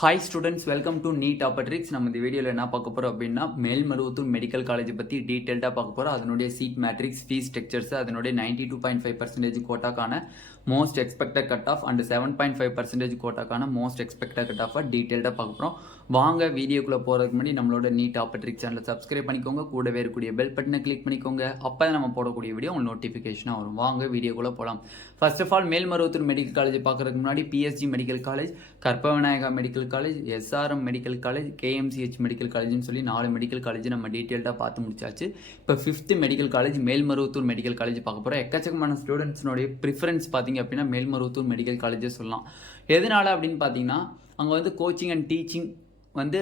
Hi students, welcome to NEET ஆப்பட்ரிக்ஸ். நம்ம இந்த வீடியோவில் என்ன பார்க்க போகிறோம் அப்படின்னா மேல்மருவத்தூர் மெடிக்கல் காலேஜ் பற்றி டீட்டெயில்டாக பார்க்க போகிறோம். அதனுடைய சீட் மேட்ரிக்ஸ், ஃபீஸ் ஸ்ட்ரக்சர்ஸ், அதனுடைய 92.5% கோட்டாக்கான most expected cut off and 7.5% கோட்டாக்கான மோஸ்ட் எக்ஸ்பெக்டட் கட் ஆஃபாக டீட்டெயில்டாக பார்க்க போகிறோம். வாங்க வீடியோக்குள்ளே போகிறதுக்கு முன்னாடி நம்மளோட நீட் ஆப்பட்ரிக்ஸ் சேனலை சப்ஸ்கிரைப் பண்ணிக்கோங்க, கூடவே இருக்கக்கூடிய பெல் பட்டனை கிளிக் பண்ணிக்கோங்க. அப்போ தான் நம்ம போடக்கூடிய வீடியோ உங்களுக்கு நோட்டிஃபிகேஷனாக வரும். வாங்க வீடியோக்குள்ளே போகலாம். First of all Melmaruvathur medical college பார்க்குறதுக்கு முன்னாடி PSG medical college, Karpagavinayaga medical college, SRM medical college, KMCH medical காலேஜ்னு சொல்லி 4 மெடிக்கல் காலேஜ் நம்ம டீட்டெயில்டாக பார்த்து முடிச்சாச்சு. இப்போ 5th medical college Melmaruvathur medical college பார்க்க போகிறோம். எக்கச்சக்கமான ஸ்டூடெண்ட்ஸ்னுடைய ப்ரிஃபரன்ஸ் பார்த்தீங்க அப்படின்னா மேல்மருவத்தூர் மெடிக்கல் காலேஜே சொல்லலாம். எதனால அப்படின்னு பார்த்தீங்கன்னா அங்கே வந்து கோச்சிங் அண்ட் டீச்சிங் வந்து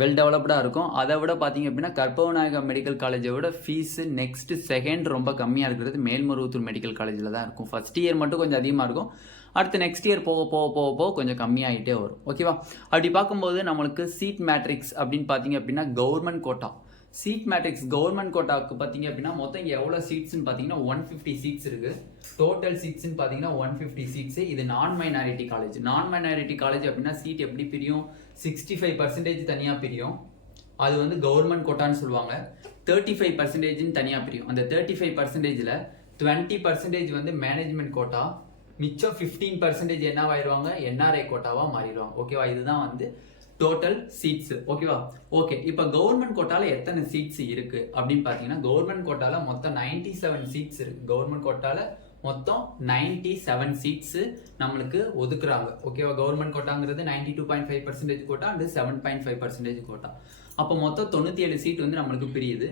வெல் டெவலப்டாக இருக்கும். அதை விட பார்த்தீங்க அப்படின்னா கற்பகவிநாயகா மெடிக்கல் காலேஜை விட ஃபீஸு நெக்ஸ்ட் செகண்ட் ரொம்ப கம்மியாக இருக்கிறது மேல்மருவத்தூர் மெடிக்கல் காலேஜில் தான் இருக்கும். ஃபர்ஸ்ட் இயர் மட்டும் கொஞ்சம் அதிகமாக இருக்கும், அடுத்து நெக்ஸ்ட் இயர் போக போக போக போக கொஞ்சம் கம்மியாகிட்டே வரும். ஓகேவா? அப்படி பார்க்கும்போது நம்மளுக்கு சீட் மேட்ரிக்ஸ் அப்படின்னு பார்த்தீங்க அப்படின்னா government quota seat matrix government கோட்டாவுக்கு பார்த்தீங்க அப்படின்னா மொத்தம் இங்கே எவ்வளோ சீட்ஸ்ன்னு பார்த்தீங்கன்னா 150 சீட்ஸ் இருக்குது. டோட்டல் சீட்ஸ்ன்னு பார்த்தீங்கன்னா 150 சீட்ஸு. இது நான் மைனாரிட்டி காலேஜ். நான் மைனாரிட்டி காலேஜ் அப்படின்னா சீட் எப்படி பிரியும்? 65% தனியாக பிரியும், அது வந்து கவர்மெண்ட் கோட்டான்னு சொல்லுவாங்க. 35% தனியாக பிரியும். அந்த 35%ல் 20% வந்து மேனேஜ்மெண்ட் கோட்டா, மிச்சம் 15% என்னவாயிருவாங்க? NRI கோட்டாவாக மாறிடுவாங்க. ஓகேவா? இதுதான் வந்து டோட்டல் சீட்ஸ். ஓகேவா? ஓகே, இப்போ கவர்மெண்ட் கோட்டால எத்தனை சீட்ஸ் இருக்கு அப்படின்னு பார்த்தீங்கன்னா கவர்மெண்ட் கோட்டால மொத்தம் 97 சீட்ஸ் இருக்கு. கவர்மெண்ட் கோட்டால மொத்தம் 97 சீட்ஸ் நம்மளுக்கு ஒதுக்குறாங்க. ஓகேவா? கவர்மெண்ட் கோட்டாங்கிறது 92.5% கோட்டா அண்ட் 7.5% கோட்டா. அப்போ மொத்தம் 97 சீட் வந்து நம்மளுக்கு பிரியுது.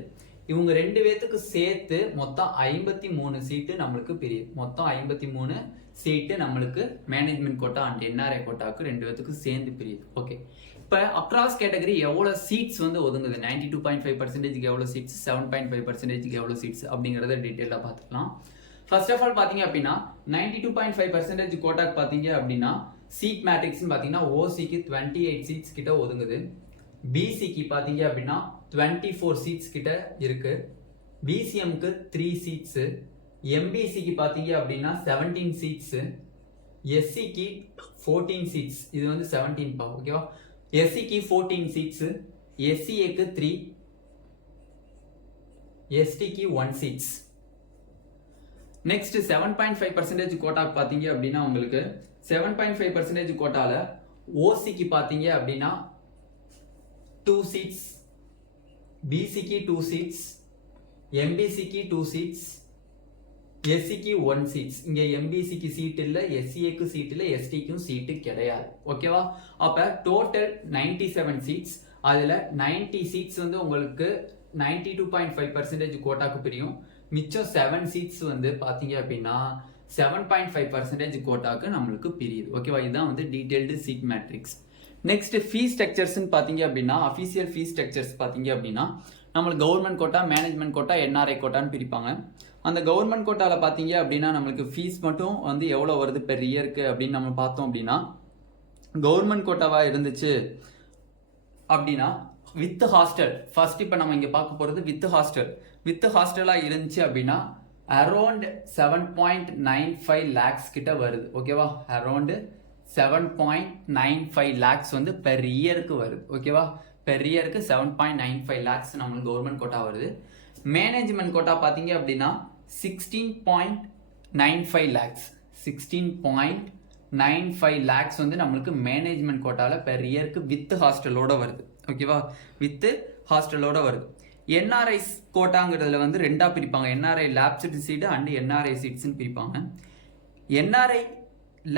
இவங்க 2 பேத்துக்கு சேர்த்து மொத்தம் 53 சீட்டு நம்மளுக்கு பிரியுது. மொத்தம் 53 சீட்டு நம்மளுக்கு மேனேஜ்மெண்ட் கோட்டா அண்ட் NRI கோட்டாவுக்கு 2 பேத்துக்கு சேர்ந்து பிரியுது. ஓகே, இப்போ அக்ராஸ் கேட்டகரி எவ்வளோ சீட்ஸ் வந்து ஒதுங்குது? 92.5% எவ்வளோ சீட்ஸ், 7.5% எவ்வளோ சீட்ஸ் அப்படிங்கிறத டீட்டெயிலாக பார்த்துக்கலாம். ஃபர்ஸ்ட் ஆஃப் ஆல் பார்த்தீங்க அப்படின்னா 92.5% கோட்டாக்கு பார்த்தீங்க அப்படின்னா சீட் மேட்ரிக்ஸ்னு பார்த்தீங்கன்னா ஓசிக்கு 28 சீட்ஸ் கிட்ட ஒதுங்குது. பிசிக்கு பார்த்தீங்க அப்படின்னா 24 சீட்ஸ் கிட்ட இருக்கு. பிசிஎம்க்கு 3 சீட்ஸ், எம்பிசிக்கு பார்த்தீங்க அப்படின்னா 17 சீட்ஸ், எஸ்சிக்கு 14 சீட்ஸ். இது வந்து 17 பா. ஓகேவா? எஸ்சிக்கு 14 சீட்ஸ், எஸ்சிஏக்கு 3, எஸ்டிக்கு 1 சீட்ஸ். நெக்ஸ்ட் 7.5% கோட்டாக்கு பார்த்தீங்க அப்படின்னா உங்களுக்கு 7.5% கோட்டால ஓசிக்கு பார்த்தீங்க அப்படின்னா 2 சீட்ஸ், பிசிக்கு 2 சீட்ஸ், எம்பிசிக்கு 2 சீட்ஸ், எஸ்சிக்கு 1 சீட்ஸ். இங்க எம்பிசிக்கு சீட் இல்ல, எஸ்சிஏக்கு சீட் இல்ல, எஸ்டிக்கும் சீட்டு கிடையாது. ஓகேவா? அப்ப டோட்டல் 97 சீட்ஸ். அதுல 90 சீட்ஸ் வந்து உங்களுக்கு 92.5% கோட்டாக்கு பிரியும். மிச்சம் 7 சீட்ஸ் வந்து பாத்தீங்க அப்படின்னா 7.5% கோட்டாக்கு நம்மளுக்கு பிரியுது. ஓகேவா? இதுதான் வந்து detailed seat matrix. Next fees structures பாத்தீங்க அப்படின்னா அஃபிஷியல் ஃபீஸ் ஸ்ட்ரக்சர்ஸ் பாத்தீங்க அப்படின்னா நம்மளுக்கு government quota, management quota, NRI கோட்டான்னு பிரிப்பாங்க. அந்த கவர்மெண்ட் கோட்டால பாத்தீங்க அப்படின்னா நம்மளுக்கு ஃபீஸ் மட்டும் வந்து எவ்வளவு வருது பெர் இயருக்கு அப்படின்னு நம்ம பார்த்தோம் அப்படின்னா கவர்மெண்ட் கோட்டாவா இருந்துச்சு அப்படின்னா வித் ஹாஸ்டல், ஃபர்ஸ்ட் இப்போ நம்ம இங்க பார்க்க போறது வித் ஹாஸ்டலா இருந்துச்சு அப்படின்னா அரௌண்ட் 7.95 lakhs கிட்ட வருது. ஓகேவா? அரௌண்ட் 7.95 lakhs வந்து பெர் இயருக்கு வருது. ஓகேவா? பெர் இயருக்கு 7.95 lakhs நம்மளுக்கு கவர்மெண்ட் கோட்டா வருது. மேனேஜ்மெண்ட் கோட்டா பார்த்தீங்க அப்படின்னா 16.95 lakhs 16.95 lakhs வந்து நம்மளுக்கு மேனேஜ்மெண்ட் கோட்டால பெர் இயருக்கு வித் ஹாஸ்டலோட வருது. ஓகேவா? வித் ஹாஸ்டலோட வருது. NRI கோட்டாங்கிறதுல வந்து 2ஆ பிரிப்பாங்க. NRI lapsed seat and NRI சீட்ஸ்ன்னு பிரிப்பாங்க. NRI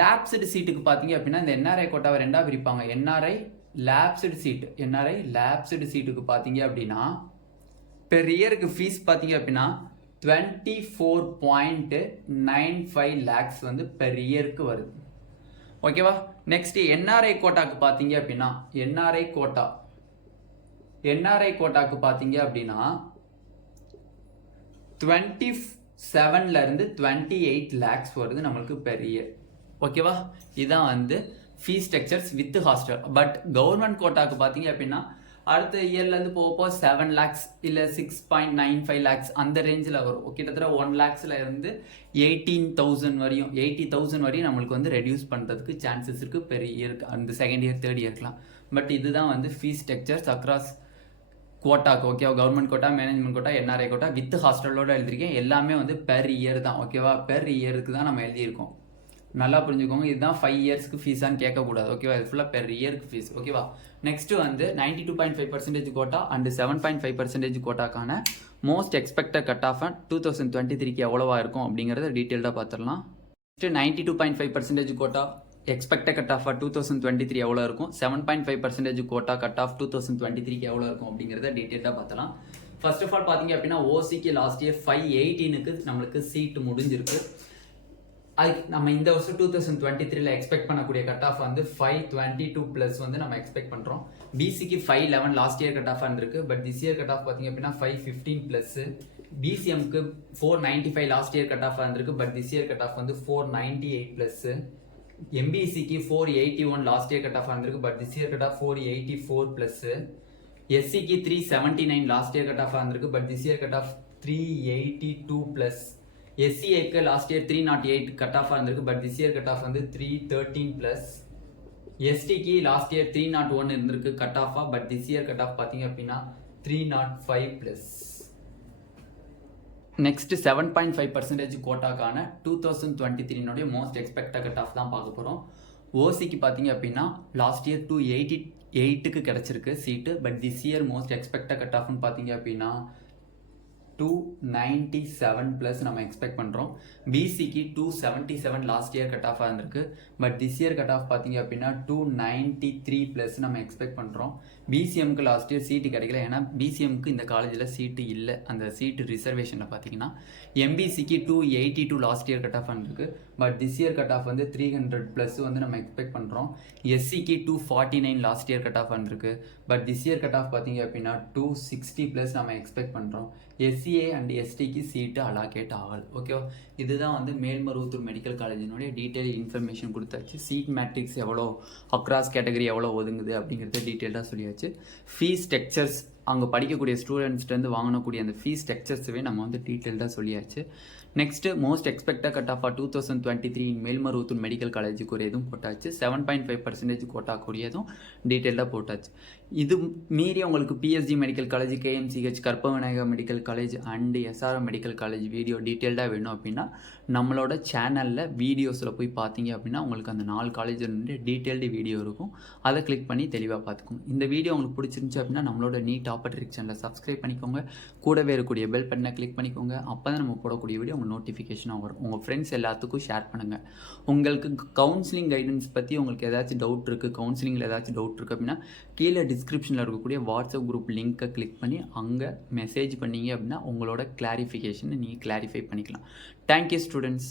லேப்ஸ்டு சீட்டுக்கு பார்த்தீங்க அப்படின்னா இந்த NRI கோட்டாவை 2ஆ பிரிப்பாங்க. NRI லேப்ஸ்டு சீட்டுக்கு பார்த்தீங்க அப்படின்னா பெர் இயருக்கு ஃபீஸ் பார்த்தீங்க அப்படின்னா 24.95 lakhs வந்து பெர் இயருக்கு வருது. ஓகேவா? நெக்ஸ்ட் NRI கோட்டாக்கு பார்த்தீங்க அப்படின்னா NRI கோட்டாக்கு பார்த்தீங்க அப்படின்னா 27ல இருந்து 28 lakhs வருது நம்மளுக்கு பெர் இயர். ஓகேவா? இதான் வந்து fees structures with hostel. But government கோட்டாக்கு பார்த்தீங்க அப்படின்னா அடுத்த இயர்லேருந்து போக 7 lakhs இல்லை 6.95 lakhs அந்த ரேஞ்சில் வரும். கிட்டத்தட்ட 1 lakhsல இருந்து 18,000 வரையும் 80,000 வரையும் நம்மளுக்கு வந்து ரெடியூஸ் பண்ணுறதுக்கு சான்சஸ் இருக்குது பெர் இயருக்கு, அந்த செகண்ட் இயர் தேர்ட் இயர்க்கலாம். பட் இதுதான் வந்து ஃபீஸ் ஸ்ட்ரக்சர்ஸ் அக்ராஸ் கோட்டாக்கு. ஓகேவா, government quota, management quota, NRI quota with ஹாஸ்டலோட எழுதிருக்கேன். எல்லாமே வந்து பெர் இயர் தான். ஓகேவா, பெர் இயருக்கு தான் நம்ம எழுதியிருக்கோம். நல்லா புரிஞ்சுக்கோங்க. இதுதான் 5 இயர்ஸ்க்கு ஃபீஸான்னு கேட்கக்கூடாது. ஓகேவா, இது ஃபுல்லாக பெர் இயருக்கு ஃபீஸ். ஓகேவா, நெக்ஸ்ட் வந்து 92.5% கோட்டா அண்ட் 7.5% கோட்டாக்கான மோஸ்ட் எக்ஸ்பெக்டட் கட் ஆஃப் 2023க்கு எவ்வளவா இருக்கும் அப்படிங்கிறத டீட்டெயில்டாக பார்த்துடலாம். Next 92.5% quota expected cut off 2023 எவ்வளோ இருக்கும், 7.5% கோட்டா கட் ஆஃப் 2023க்கு எவ்வளோ இருக்கும் அப்படிங்கிறத டீட்டெயிலாக பார்த்தலாம். ஃபர்ஸ்ட் ஆஃப் ஆல் பார்த்தீங்க அப்படின்னா ஓசிக்கு லாஸ்ட் இயர் 518க்கு நம்மளுக்கு சீட்டு முடிஞ்சிருக்கு. அதுக்கு நம்ம இந்த வருஷம் 2023ல எக்ஸ்பெக்ட் பண்ணக்கூடிய கட் ஆஃப் வந்து 522 ப்ளஸ் வந்து நம்ம எக்ஸ்பெக்ட் பண்ணுறோம். பிசிக்கு 511 லாஸ்ட் இயர் கட் ஆஃப் இருந்திருக்கு. But this year cut off பார்த்தீங்க அப்படின்னா 515 ப்ளஸ். பிசிஎம்க்கு 495 லாஸ்ட் இயர் கட் ஆஃப் இருந்திருக்கு. But this year cut off வந்து 498 ப்ளஸ். எம்பிசிக்கு 481 லாஸ்ட் இயர் கட் ஆஃப் இருந்திருக்கு. But this year cut off 484 plus. எஸ்சிக்கு 379 லாஸ்ட் இயர் கட் ஆஃப் இருந்திருக்கு. But this year cut off 382 plus. எஸ்சிஏக்கு last year 308 cut off இருந்திருக்கு. But this year cut off வந்து 313 plus. எஸ்டிக்கு last year 301 இருந்திருக்கு cut ஆஃபா. But this year cut off பார்த்தீங்க அப்படின்னா 305 ப்ளஸ். நெக்ஸ்ட் 7.5% கோட்டாக்கான 2023 மோஸ்ட் எக்ஸ்பெக்டட் கட் ஆஃப் தான் பார்க்க போகிறோம். ஓசிக்கு பார்த்தீங்க அப்படின்னா லாஸ்ட் இயர் 288க்கு கிடச்சிருக்கு seat. But this year most expected cut ஆஃப்னு பார்த்தீங்க அப்படின்னா 297 ப்ளஸ் நம்ம எக்ஸ்பெக்ட் பண்ணுறோம். பிசிக்கு 277 லாஸ்ட் இயர் கட் ஆஃபாக இருந்திருக்கு. But this year cut off பார்த்தீங்க அப்படின்னா 293 ப்ளஸ் நம்ம எக்ஸ்பெக்ட் பண்ணுறோம். பிசிஎம்க்கு லாஸ்ட் இயர் சீட்டு கிடைக்கல, ஏன்னா பிசிஎம்க்கு இந்த காலேஜில் சீட்டு இல்லை, அந்த சீட்டு ரிசர்வேஷனில் பார்த்தீங்கன்னா. எம்பிசிக்கு 282 லாஸ்ட் இயர் கட் ஆஃப் இருந்திருக்கு. But this year cut off வந்து 300 ப்ளஸ் வந்து நம்ம எக்ஸ்பெக்ட் பண்ணுறோம். எஸ்சிக்கு 249 லாஸ்ட் இயர் கட் ஆஃப் இருந்திருக்கு. But this year cut off பார்த்தீங்க அப்படின்னா 260 ப்ளஸ் நம்ம எக்ஸ்பெக்ட் பண்ணுறோம். எஸ்சிஏ அண்ட் எஸ்டிக்கு சீட்டு அலாகேட் ஆகல். ஓகேவா, இதுதான் வந்து மேல்மருவத்தூர் மெடிக்கல் காலேஜினுடைய டீட்டெயில் இன்ஃபர்மேஷன் கொடுத்தாச்சு. சீட் மேட்ரிக்ஸ் எவ்வளோ, அக்ராஸ் கேட்டகரி எவ்வளோ ஒதுங்குது அப்படிங்கிறத டீட்டெயிலாக சொல்லியாச்சு. ஃபீஸ் ஸ்ட்ரக்சர்ஸ் அங்கே படிக்கக்கூடிய ஸ்டூடெண்ட்ஸ்லேருந்து வாங்கக்கூடிய அந்த ஃபீஸ் ஸ்ட்ரக்சர்ஸவே நம்ம வந்து டீட்டெயில்டாக சொல்லியாச்சு. Next most expected cut off 2023 Melmaruvathur medical காலேஜுக்குரியதும் போட்டாச்சு. 7.5% கோட்டாக்குரியதும் டீட்டெயிலாக போட்டாச்சு. இது மீறி உங்களுக்கு PSG medical college, KMCH, Karpagavinayaga medical college and SRM medical college video டீட்டெயில்டாக வேணும் அப்படின்னா நம்மளோட சேனலில் வீடியோஸில் போய் பார்த்தீங்க அப்படின்னா உங்களுக்கு அந்த 4 காலேஜினுடைய டீட்டெயில்டு வீடியோ இருக்கும். அதை கிளிக் பண்ணி தெளிவாக பார்த்துக்கோங்க. இந்த வீடியோ உங்களுக்கு பிடிச்சிருந்துச்சு அப்படின்னா நம்மளோட நீட் ஆப்பர்ட்ரிக் சேனலை சப்ஸ்கிரைப் பண்ணிக்கோங்க. கூடவே இருக்கக்கூடிய பெல் பட்டனை கிளிக் பண்ணிக்கோங்க. அப்போ தான் நம்ம போடக்கூடிய வீடியோ உங்களுக்கு நோட்டிஃபிகேஷனாக வரும். உங்கள் ஃப்ரெண்ட்ஸ் எல்லாத்துக்கும் ஷேர் பண்ணுங்கள். உங்களுக்கு கவுன்சிலிங் கைடன்ஸ் பற்றி உங்களுக்கு ஏதாச்சும் டவுட் இருக்குது, கவுன்சிலிங்கில் ஏதாச்சும் டவுட் இருக்குது அப்படின்னா கீழே டிஸ்கிரிப்ஷனில் இருக்கக்கூடிய வாட்ஸ்அப் குரூப் லிங்க்கை கிளிக் பண்ணி அங்கே மெசேஜ் பண்ணிங்க அப்படின்னா உங்களோட கிளாரிஃபிகேஷனை நீங்கள் கிளாரிஃபை பண்ணிக்கலாம். Thank you students.